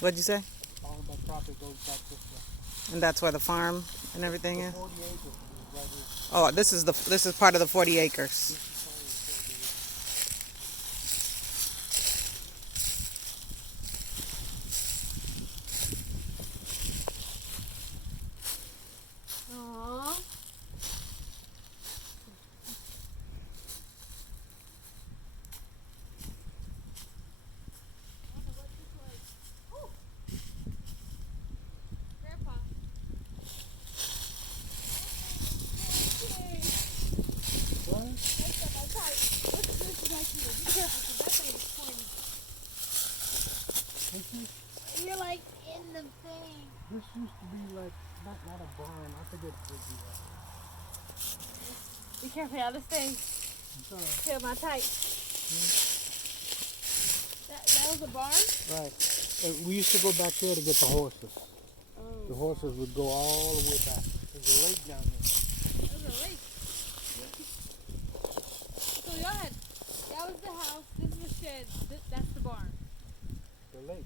What'd you say? All of my property goes back this way. And that's where the farm and everything The is? 40 acres is right here. Oh, this is part of the 40 acres. This is part of the 40 acres. Aww. Grandpa. What? This is, You're like in the thing. this used to be like, not a barn. I forget what it was. Be careful, y'all. This thing It's all right. feel my tight. That was a barn? Right. We used to go back there to get the horses. Oh. The horses would go all the way back. There's a lake down there. That was a lake. So y'all had, that was the house, this was the shed, that's the barn. The lake.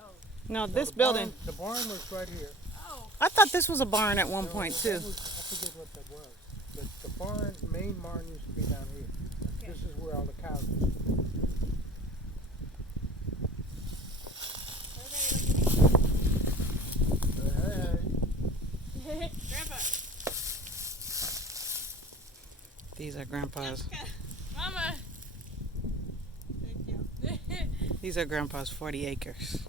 Oh. No, So this the building. The barn was right here. Oh. I thought this was a barn at one No, point that too. I forget what that was. The barn, main barn used to be down here. Okay. This is where all the cows used to be. Hey. Grandpa. These are Grandpa's. Mama. Thank you. These are Grandpa's 40 acres.